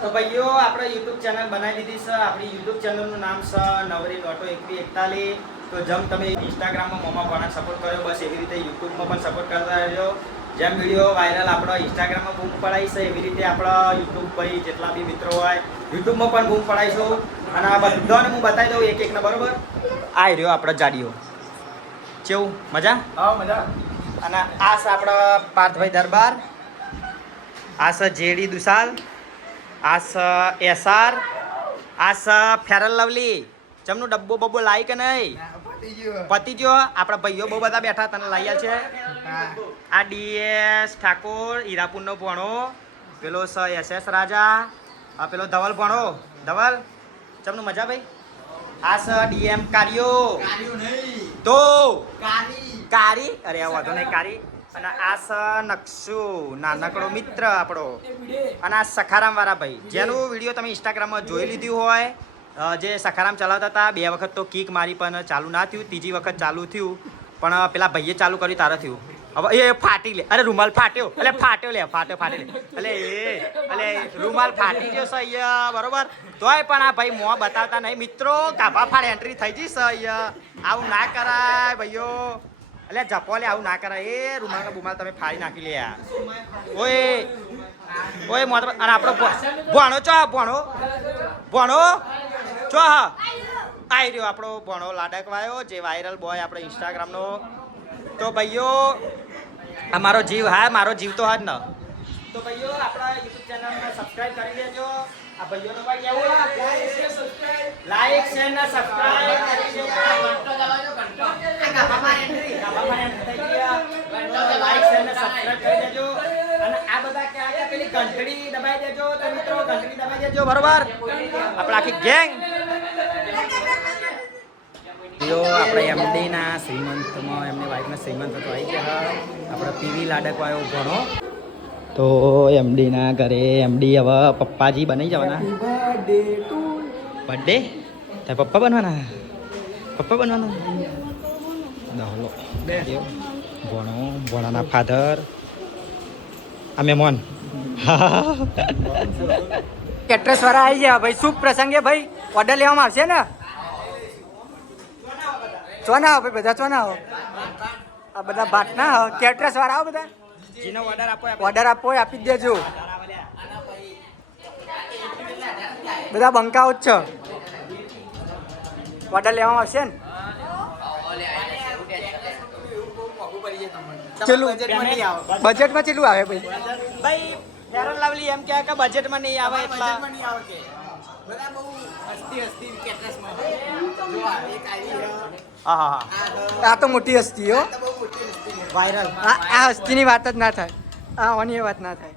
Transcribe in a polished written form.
તો ભાઈઓ આપણે યુટ્યુબ ચેનલ બનાવી દીધી છે. આપણી યુટ્યુબ ચેનલનું નામ છે નવરી ડોટો 2141. તો જેમ તમે ઇન્સ્ટાગ્રામમાં મોમા ભાણા સપોર્ટ કર્યો બસ એવી રીતે યુટ્યુબમાં પણ સપોર્ટ કરતા રહેજો. જેમ વિડીયો વાયરલ આપણો ઇન્સ્ટાગ્રામમાં બૂમ પડાવી છે એવી રીતે આપણા યુટ્યુબ ભાઈ જેટલા બી મિત્રો હોય યુટ્યુબમાં પણ બૂમ પડાવીશું. અને આ બધાને હું બતાવી દઉં એક એકને બરોબર. આ રહ્યો આપણો જાડીઓ કેવું મજા? હા મજા. અને આ છે આપણા પાર્થભાઈ દરબાર, આ છે જેડી દુસાલ, આ છે એસઆર, આ છે ફેરલ લવલી. જમનું ડબ્બો બબ્બો લાવી કે નહીં? પતી ગયો. આપણા ભાઈઓ બહુ બધા બેઠા તને લાવ્યા છે. આ ડીએસ ઠાકોર હીરાપુરનો ભણો, પેલો છે એસએસ રાજા, આ પેલો ધવલ ભણો. ધવલ જમનું મજા ભાઈ. આ છે ડીએમ કાર્યો તો કારી, અરે આ વાંધો નહીં કારી. અને આ છે નકશુ નાનકડો મિત્ર આપણો. અને આ સખારામ વાળા ભાઈ જેનું વિડીયો તમે ઇન્સ્ટાગ્રામમાં જોઈ લીધું હોય, જે સખારામ ચલાવતા હતા. 2 વખત તો કિક મારી પણ ચાલુ ના થયું, ત્રીજી વખત ચાલુ થયું પણ પેલા ભાઈએ ચાલુ કર્યું તારે થયું. હવે એ ફાટી લે, અરે રૂમાલ ફાટ્યો, એટલે ફાટ્યો લે, ફાટી લે, એટલે રૂમાલ ફાટી ગયો છે અહીંયા બરોબર. તોય પણ આ ભાઈ મોં બતાવતા નહીં મિત્રો. ગાભા ફાડ એન્ટ્રી થઈ જઈશ અહીંયા. આવું ના કરાય ભાઈઓ, એટલે જપો લે, આવું ના કરાય. એ રૂમાલ બુમાલ તમે ફાડી નાખી લે. ઓય મોત. અને આપણો ભણો ચો, ભણો ચો આવી રહ્યો આપણો ભણો લાડકવાયો, જે વાયરલ બોય આપણે ઇન્સ્ટાગ્રામનો. તો ભાઈઓ અમારો જીવ, હા મારો જીવ તો હા જ ને. તો ભાઈઓ આપણા યુટ્યુબ ચેનલને સબસ્ક્રાઇબ કરી દેજો. આ ભાઈઓનો ભાઈ કેવું લાઈક શેર ને સબસ્ક્રાઇબ કરી દેજો. લાઈક શેર ને સબસ્ક્રાઇબ કરી દેજો. અને આ બધા ક્યાં પેલી ઘંટડી દબાઈ દેજો. તો મિત્રો ઘંટડી દબાઈ દેજો બરોબર. આપણે આખી ગેંગ આપણે એમડી ના શ્રીમંતમાં એમની વાઈફના શ્રીમંત હતો આવી ગયા. આપણે પીવી લાડકવાયો ભણો. તો એમડી ના ઘરે એમડી હવે પપ્પાજી બની જવાના. બર્થડે તો પપ્પા બનવાના, પપ્પા બનવાના. દહલો ભણાના ફાધર આ મહેમાન. કેટરસ વાળા આવી ગયા ભાઈ. શુભ પ્રસંગે ભાઈ ઓર્ડર લેવામાં આવશે ને? ચોના આવો ભાઈ, બધા ચોના આવો. આ બધા બાટ ના આવો. કેટરસ વાળા આવો બધા. જેનો ઓર્ડર આપવો હોય આપી દેજો. બધા બંકાઓ જ છે. ઓર્ડર લેવામાં આવશે ને? બજેટમાં કેટલું આવે ભાઈ? ભાઈ ફેરન લવલી એમ કે બજેટમાં નહીં આવે એટલા. હા આ તો મોટી હસ્તી હો, વાયરલ. આ હસ્તીની વાત જ ના થાય, આ ઓની વાત ના થાય.